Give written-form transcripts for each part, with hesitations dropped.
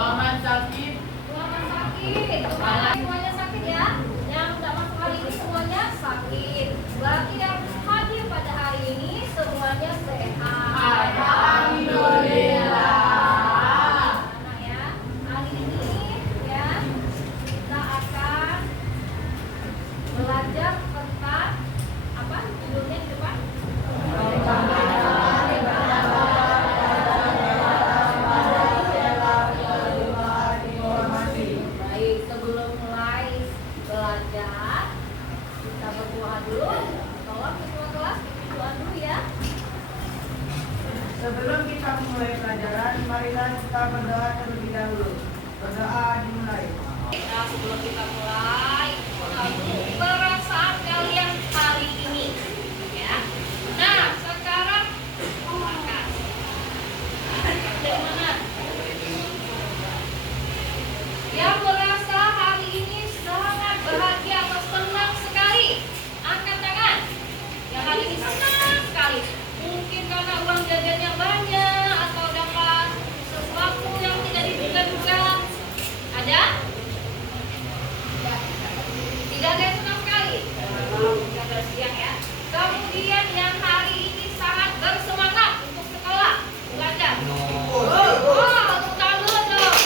Selamat sakit. Selamat sakit. Semuanya sakit ya. Yang tidak masuk hari ini semuanya sakit. Berarti yang hadir pada hari ini semuanya sehat. Alhamdulillah. Anak ya. Hari ini ya kita akan belajar tentang apa? Judulnya di depan. Baik, sebelum mulai belajar kita berdoa dulu. Tolong ketua kelas berdoa dulu ya. Sebelum kita memulai pelajaran, marilah kita berdoa terlebih dahulu. Berdoa dimulai. Nah, sebelum kita mulai, berdoa dulu perasaan kalian hari ini, ya. Nah, sekarang silakan. Dari mana? Yang merasa hari ini sangat bahagia atau senang sekali, angkat tangan. Yang hari ini senang sekali, mungkin karena uang jajannya banyak atau dapat sesuatu yang tidak diduga-duga. Ada? Tidak ada yang senang sekali. Tidak ada siang ya. Kemudian yang hari ini sangat bersemangat untuk sekolah, belajar. Oh, tepuk tangan dong.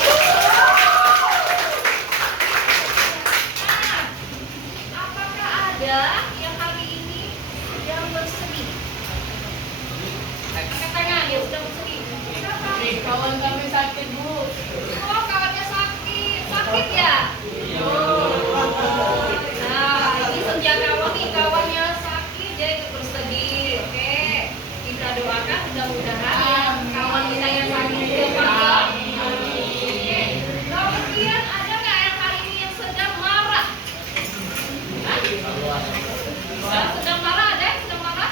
Nah, apakah ada yang hari ini yang bersedih? Angkat tangan ya, sudah bersedih. Siapa? Kawan kami sakit, Bu. Oh, kawannya sakit. Sakit ya? Nah, ini senja kawan nih, kawannya sakit jadi bersedih. Oke, kita doakan mudah-mudahan ya kawan kita yang sakit cepat. Oke, kemudian ada nggak yang hari ini yang sedang marah? Hah? Yang sedang marah, ada yang sedang marah?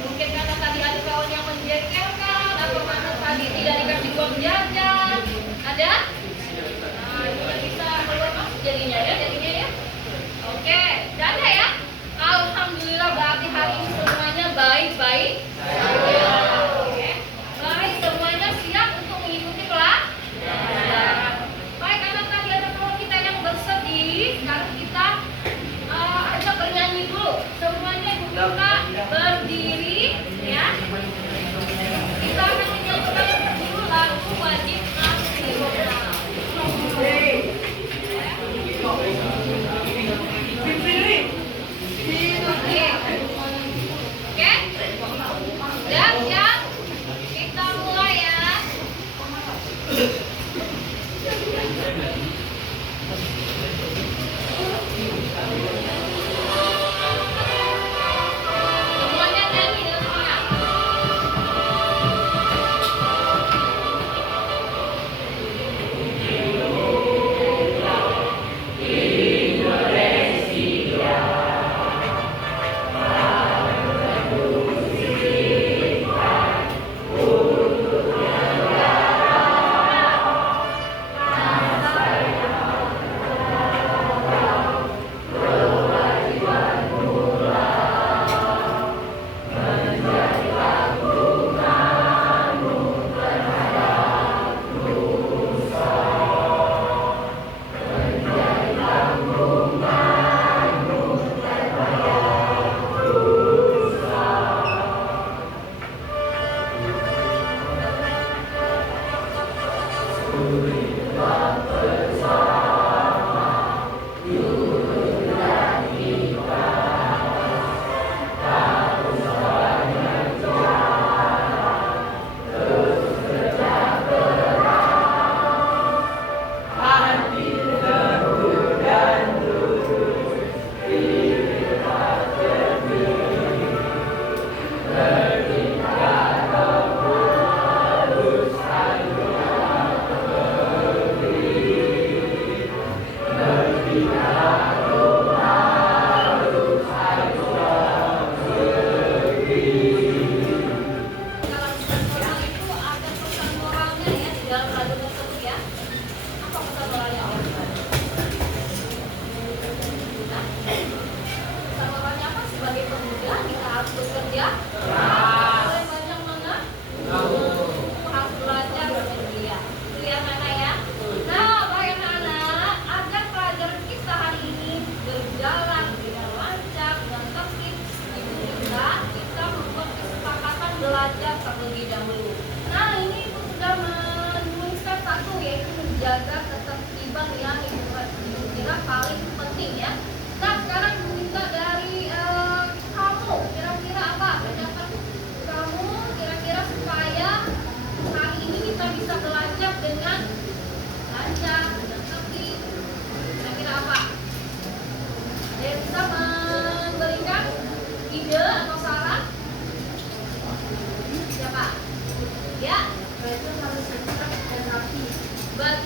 Mungkin karena tadi ada kawan yang menjengkelkan atau karena tadi tidak dikasih uang jajan. Ada? Nah, itu yang bisa keluar masuk jadinya ya. Oke, tidak ada ya? Alhamdulillah berarti hari ini semuanya baik-baik. Oke. Baik, semuanya siap untuk mengikuti pelajaran. Baik, karena tadi ada kawan kita yang bersedih, sekarang kita ajak bernyanyi dulu. Semuanya buka berdiri ya. Kita akan menyanyikan dulu lagu wajib nasional.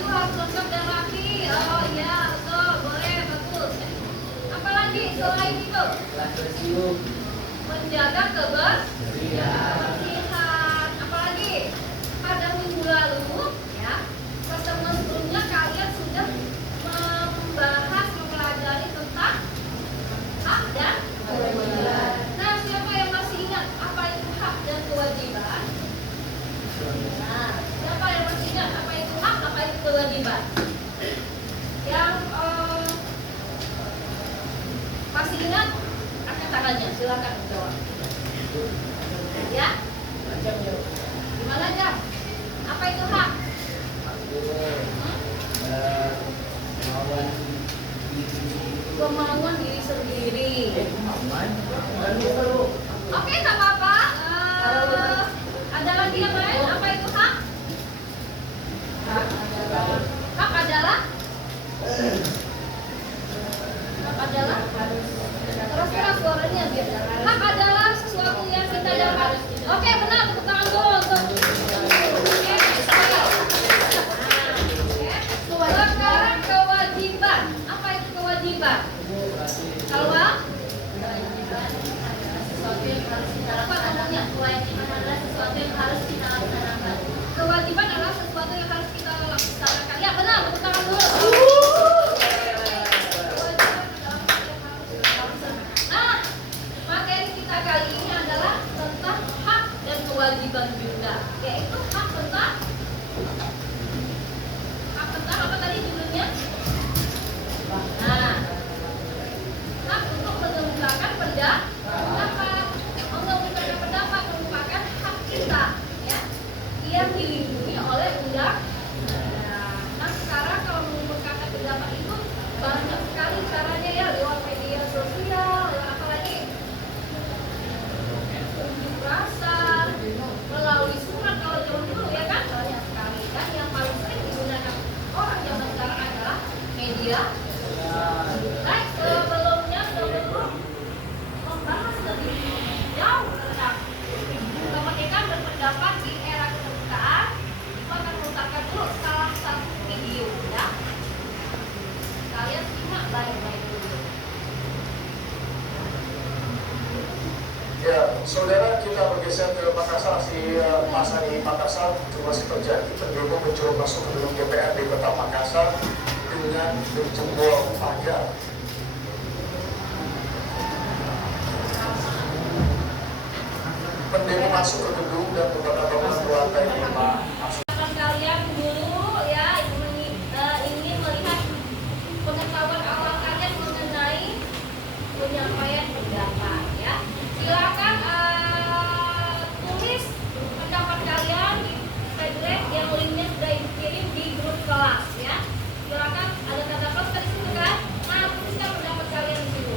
itu harus lengkap dan rapi. Oh iya, betul, boleh, bagus. Apalagi selain itu? Menjaga kebersihan. Apalagi pada minggu lalu, ya, pertemuan sebelumnya kalian sudah membahas mempelajari tentang hak dan kewajiban. Nah, siapa yang masih ingat apa itu hak dan kewajiban? Nah, siapa yang masih ingat apa itu hak, apa itu kewajiban? Yang masih ingat, angkat tangannya, silakan jawab. Ya? Gimana aja? Apa itu hak? Kemauan diri sendiri. Oke, tak apa-apa. Ada lagi yang lain? Apa itu hak? Hak adalah? Hak adalah? Keras-keras suaranya biar. Hak adalah sesuatu yang kita dapat. Oke, benar. Tepuk tangan dulu untuk. Sekarang kewajiban. Apa itu kewajiban? Kalau sesuatu yang harus kita lakukan. Kewajiban adalah sesuatu yang harus kita laksanakan. Kewajiban adalah sesuatu yang harus kita laksanakan. Ya benar, tepuk tangan dulu. Nah, materi kita kali ini adalah tentang hak dan kewajiban juga, yaitu hak tentang apa tadi judulnya? Nah, hak untuk mengemukakan pendapat, merupakan hak kita, ya, yang dilindungi oleh undang. Nah, sekarang kalau mengemukakan pendapat itu banyak sekali caranya ya, lewat media sosial, lewat apa lagi? Unjuk rasa, melalui surat kalau zaman dulu ya kan, banyak sekali. Dan yang paling sering digunakan orang zaman sekarang adalah media. Baik, sebelum membahas lebih jauh tentang kemerdekaan berpendapat di era keterbukaan, kita akan memutarkan dulu salah satu video ya. Kalian simak baik-baik dulu. Ya, saudara, kita bergeser ke Makassar. Masa di Makassar itu masih terjadi pendemo mencoba masuk ke dalam DPR di kota Makassar dengan menjebol pagar. Pendemo masuk ke gedung dan membakar bangunan lantai 5. Kalian dulu ya ingin melihat pengetahuan awal kalian mengenai penyampaian pendapat ya. Silakan tulis pendapat kalian di Telegram yang linknya sudah dikirim di grup kelas ya. Silakan, ada kata plus di situ kan? Nah, tuliskan pendapat kalian di situ.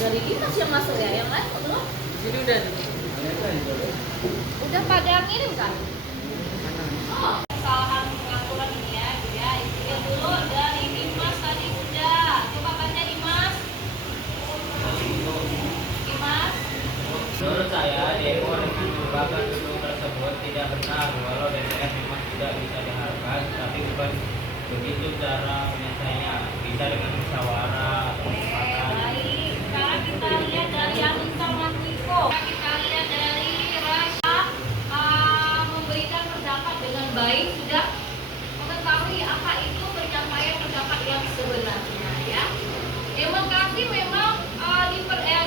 Dari Dimas yang masuk ya, yang lain belum? Jadi udah. Udah pada ngirim kan? Oh, kesalahan pengaturan ini ya, itu ya dulu dari Dimas tadi udah. Coba baca Dimas. Dimas. Menurut saya, demo dengan membakar gedung tersebut tidak benar. Walau DPR memang tidak bisa diharapkan, tapi bukan begitu cara menyelesaikannya. Bisa dengan musyawarah atau kesepakatan. Baik, sekarang kita lihat dari Anissa Matiko. Kita lihat dari Rasha memberikan pendapat dengan baik, sudah mengetahui apa itu penyampaian pendapat yang sebenarnya ya. Demokrasi memang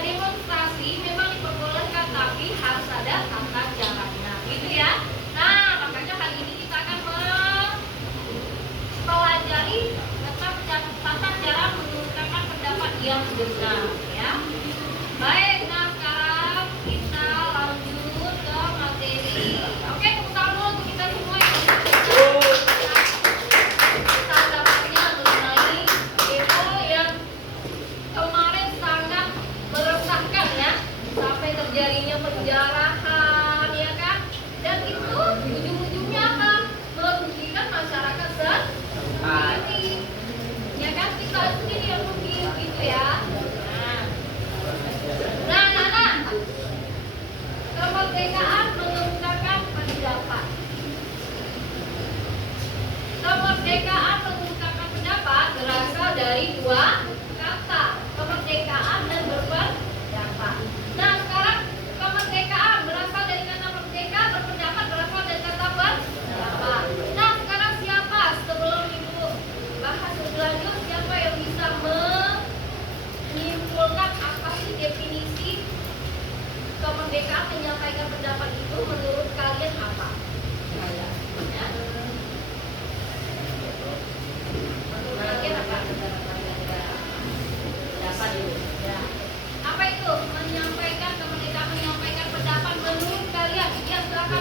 demonstrasi memang diperbolehkan, tapi harus ada tata caranya gitu ya. Nah, makanya hari ini kita akan mempelajari tentang tata cara mengungkapkan pendapat yang benar ya. Baik, nah sekarang kita lanjut ke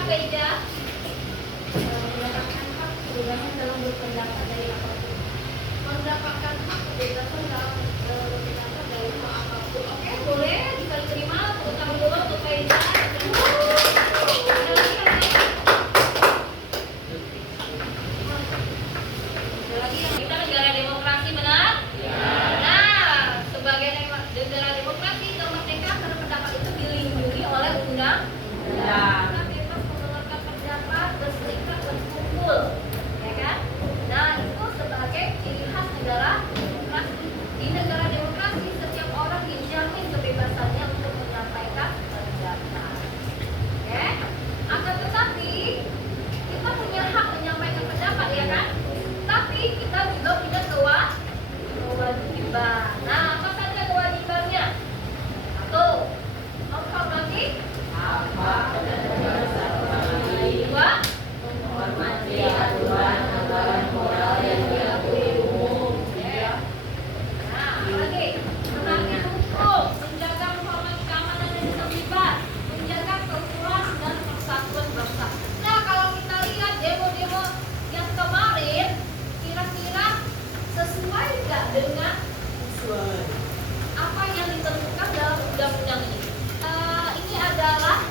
Feija? Mendapatkan hak kebebasan dalam berpendapat dari apapun. Mendapatkan hak kebebasan dalam berpendapat dari apapun. Oke, boleh bisa diterima. Tepuk tangan dulu untuk Feija. Ada lagi, ada lagi? Ada lagi yang kita negara demokrasi, benar? Nah, sebagai negara demokrasi termerdeka berpendapat itu dilindungi oleh undang-undang. Kita bebas mengeluarkan pendapat, berserikat, berkumpul, ya kan? Nah, itu sebagai ciri khas negara demokrasi. Di negara demokrasi setiap orang dijamin kebebasannya untuk menyampaikan pendapat. Oke? Akan tetapi kita punya hak menyampaikan pendapat, ya kan? Tapi kita juga punya kewajiban. Nah, apa saja kewajibannya? Satu, menghormati. Dua, menghormati aturan moral yang diakui umum. Ya. Nah, apa lagi? Menaati hukum, menjaga menghormati keamanan dan ketertiban, menjaga keutuhan dan persatuan bangsa. Nah, kalau kita lihat demo-demo yang kemarin, kira-kira sesuai nggak dengan apa yang ditentukan dalam undang-undang ini? Ini adalah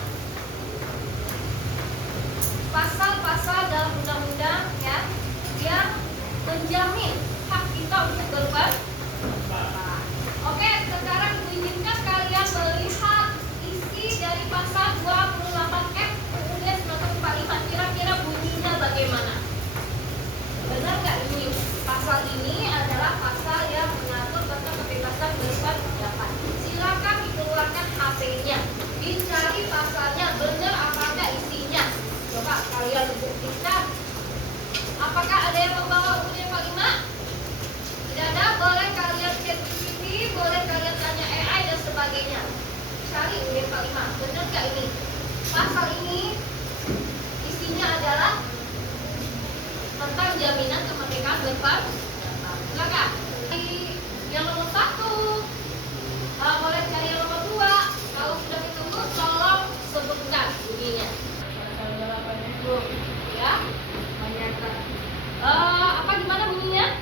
pasal-pasal dalam undang-undang ya yang menjamin hak kita untuk berpendapat. Oke, sekarang izinkan kalian melihat isi dari pasal 28F UUD 1945. Kira-kira bunyinya bagaimana? Benar nggak ini? Pasal ini adalah pasal yang mengatur tentang kebebasan berpendapat. Silakan dikeluarkan HP-nya, dicari pasalnya, benar apa enggak isinya. Coba kalian buktikan. Apakah ada yang membawa UUD 45? Tidak ada, boleh kalian cek di sini, boleh kalian tanya AI dan sebagainya. Cari UUD 45, benar nggak ini? Pasal ini isinya adalah tentang jaminan kemerdekaan berpendapat. Silakan. Yang nomor 1, boleh cari yang nomor 2. Kalau sudah ketemu, tolong sebutkan bunyinya. Ya, menyatakan. Apa gimana bunyinya?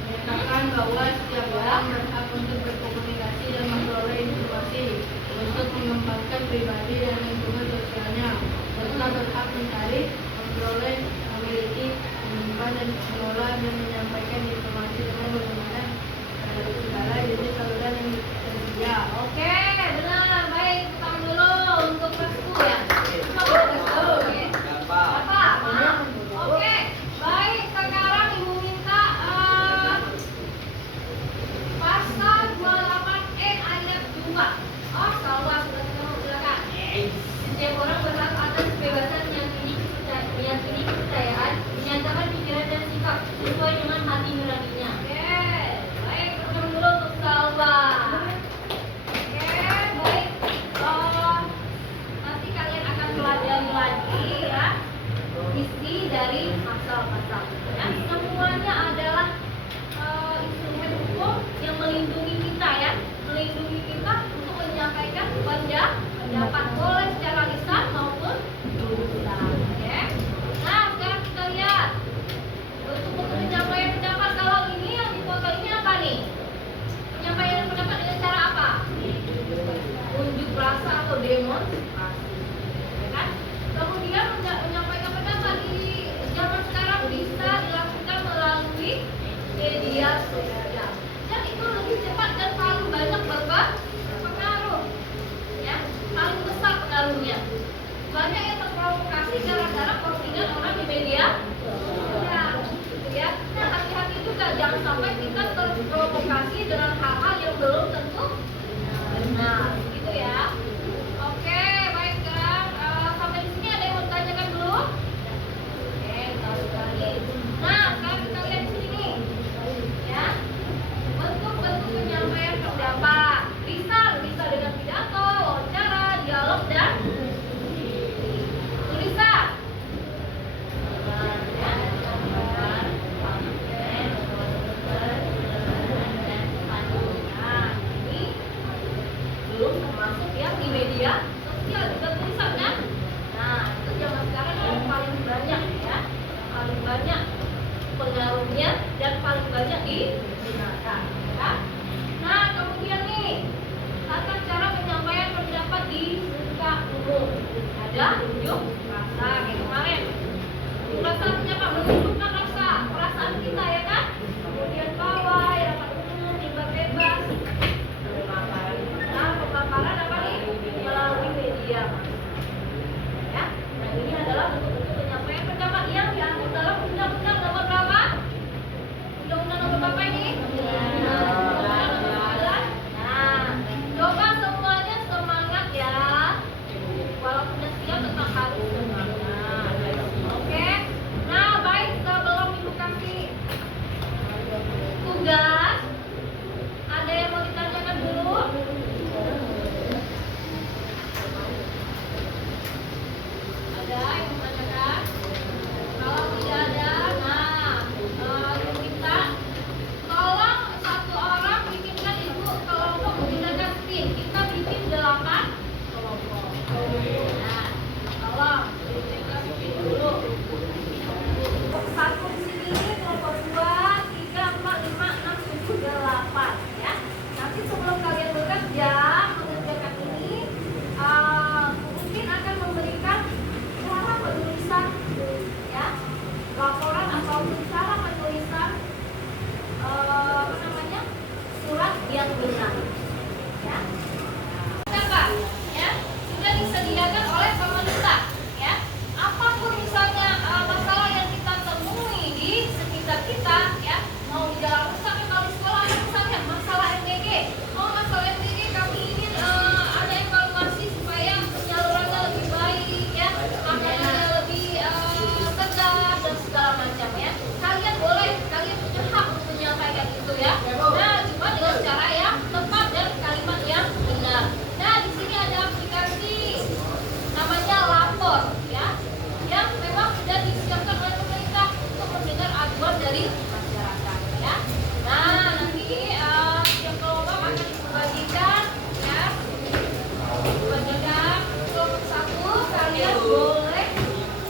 Menyatakan bahwa setiap orang berhak untuk berkomunikasi dan memperoleh informasi untuk mengembangkan pribadi dan lingkungan sosialnya, serta berhak mencari, memperoleh, memiliki, menyimpan dan mengelola dan menyampaikan informasi dengan menggunakan segala jenis saluran yang tersedia. Oke, benar. Baik, tepuk dulu untuk restu ya. Oke. Apa? Oke. Baik, sekarang Ibu minta pasal 28E ayat 2. Oh, salah, sudah ketemu, silakan. Setiap orang berhak atas kebebasan meyakini kepercayaan, menyatakan pikiran dan sikap sesuai dengan hati nuraninya. Oke, baik, ketemu dulu untuk Salwa. Oke, baik. Nanti kalian akan pelajari lagi ya isi dari pasal-pasal. Ya, semuanya adalah instrumen hukum yang melindungi kita ya, melindungi kita untuk menyampaikan pendapat boleh secara lisan maupun tulisan. Oke. Nah, sekarang kita lihat untuk menyampaikan pendapat. Kalau ini yang di foto ini apa nih? Penyampaian pendapat dengan cara apa? Unjuk rasa atau demonstrasi, ya kan? Kemudian menyampaikan pendapat di zaman sekarang bisa dilakukan melalui media sosial. Dan itu lebih cepat dan paling banyak berpengaruh, ya, paling besar pengaruhnya. Banyak yang terprovokasi gara-gara postingan orang di media sosial, gitu ya. Nah, hati-hati juga jangan sampai kita terprovokasi dengan hal-hal yang belum tentu benar, gitu ya. Oke, baik, sekarang sampai di sini ada yang mau ditanyakan belum? Oke, tahu sekali. Nah, sekarang kita lihat di sini, ya. Bentuk-bentuk penyampaian pendapat bisa dengan pidato, wawancara, dialog dan tulisan. Nah, ini belum termasuk yang banyak digunakan. Ya. Nah, kemudian nih tata cara penyampaian pendapat di muka umum. Ada unjuk rasa kayak kemarin. Unjuk rasa artinya apa? Menunjukkan rasa perasaan kita ya kan. Kemudian pawai, rapat umum, mimbar bebas, pemaparan. Nah, pemaparan apa nih? Melalui media. Ya. Nah, ini adalah bentuk-bentuk penyampaian pendapat yang diatur dalam Undang-Undang Nomor berapa? Undang-Undang Nomor berapa ini? Undang-Undang Nomor 9. Nah, coba semuanya semangat ya. Walaupun udah siap tetap harus semangat. Oke. Nah, baik sebelum Ibu kasih tugas, ada yang mau ditanyakan dulu? Ada yang mau tanyakan? Kalau tidak ada, nah, kita tolong satu orang bikinkan Ibu kelompok menggunakan spin. Kita bikin 8 kelompok. Nah, tolong bikinkan spin dulu. Satu di sini, kelompok 2, 3, 4, 5, 6, 7, 8 ya. Nanti sebelum kalian bekerja mengerjakan ini, mungkin akan memberikan cara penulisan ya, laporan ataupun cara penulisan surat yang benar ya. Apa ya, sudah disediakan oleh pemerintah ya. Apapun misalnya masalah yang kita temui di sekitar kita ya, mau di jalan rusak kalau di sekolah misalnya masalah MDG, masalah MDG kami ingin ada evaluasi supaya penyalurannya lebih baik ya, makanannya lebih sedap dan segala macam ya. Kalian punya hak untuk menyampaikan itu ya. Nah, cuma dengan cara yang tepat dan kalimat yang benar. Nah, di sini ada aplikasi namanya Lapor ya, yang memang sudah disiapkan oleh pemerintah untuk mendengar aduan dari masyarakat ya. Nah, nanti yang kelompok akan dibagikan ya. Dibagikan kelompok 1, kalian boleh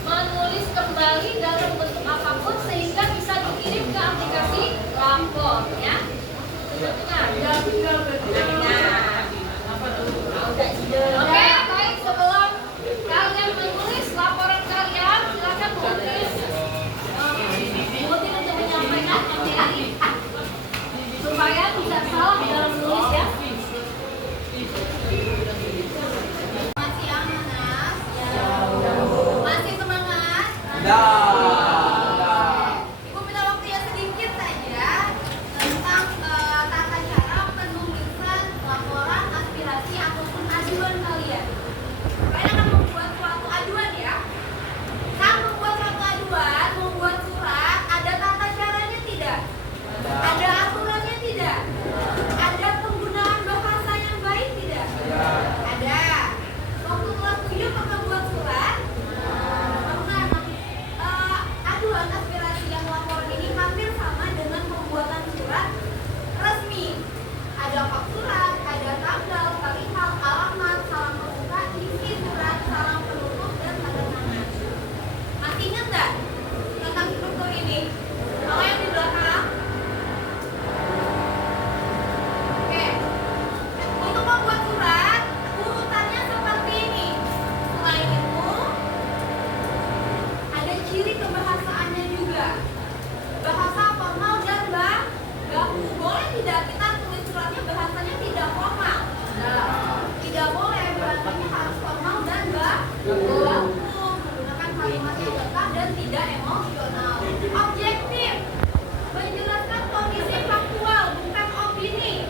menulis kembali dalam bentuk apapun sehingga bisa dikirim ke aplikasi Lapor ya. Oke, baik, sebelum kalian menulis laporan kalian, silakan menulis untuk menyampaikan materi supaya tidak salah dalam menulis ya. Masih amanah? Masih semangat? Ibu minta waktu yang sedikit saja tentang tata cara penulisan laporan, aspirasi ataupun aduan kalian. Kalian akan membuat suatu aduan ya. Saat membuat suatu aduan, membuat surat, ada tata caranya tidak? Ada aturannya tidak? Ada penggunaan bahasa yang baik tidak? Ada. Waktu kelas 7 pernah buat surat? Aduan aspirasi yang laporan ini hampir sama dengan pembuatan surat resmi. Ada fakturan, ada tanggal, perihal, alamat, salam pembuka, isi surat, salam penutup, dan tanda tangan. Masih ingat nggak tentang struktur ini? Kalau yang di belakang? Oke. Untuk membuat surat, urutannya seperti ini. Selain itu, ada ciri kebahasaannya juga. Bahasa formal dan baku. Boleh tidak kita tulis suratnya bahasanya tidak formal? Tidak boleh, bahasanya harus formal dan baku. Menggunakan kalimat yang lengkap dan tidak emosional. Objektif, menjelaskan kondisi faktual, bukan opini.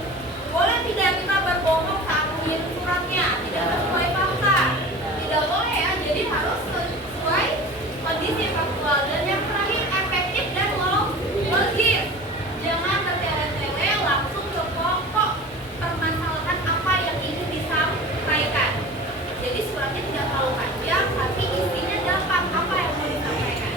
Boleh tidak kita berbohong saat mengirim suratnya? Tidak sesuai fakta. Tidak boleh ya, jadi harus sesuai kondisi faktual. Dan yang terakhir, efektif dan logis. Jangan bertele-tele, langsung ke pokok permasalahan apa yang ingin disampaikan. Jadi suratnya tidak terlalu panjang, tapi isinya gampang apa yang mau disampaikan.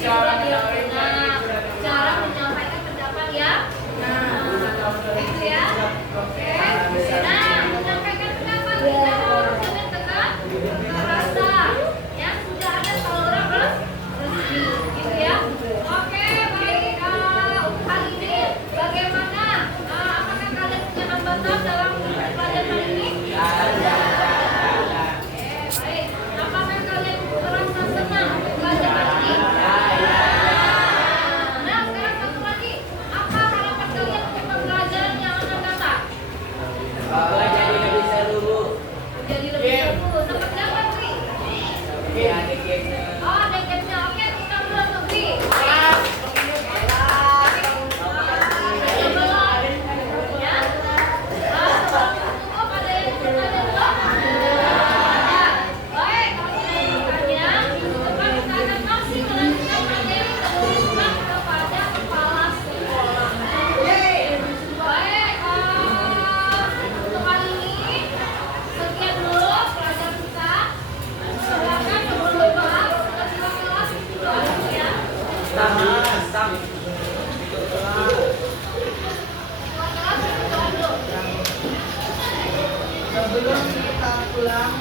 surat yang benar, cara menyampaikan pendapat yang benar. Itu ya. Oke. Nah, menyampaikan pendapat kita harus dengan tegas, terasa. Ya, sudah ada saluran resmi, gitu ya. Oke, baik. Untuk hal ini bagaimana? Apakah kalian punya hambatan dalam pelajaran kali ini? Baik. Apakah kalian merasa senang belajar hari ini? Nah, sekarang satu lagi. Apa harapan kalian untuk pembelajaran yang akan datang? Jadi lebih seru. Jadi lebih seru. Seperti apa, Tri? Ada gamenya. Oh, ada gamenya. Oke, kita mulai, Tri. Ya. Sebelum tutup, ada yang bertanya belum? Baik, kalau tidak ada bertanya, maka kita akan masih melanjutkan materi penulisan kepada kepala sekolah. Baik, untuk kali ini sekian dulu pelajaran kita. Silakan sebelum membahas kita kelas dulu ya. Sebelum kita pulang,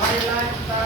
marilah kita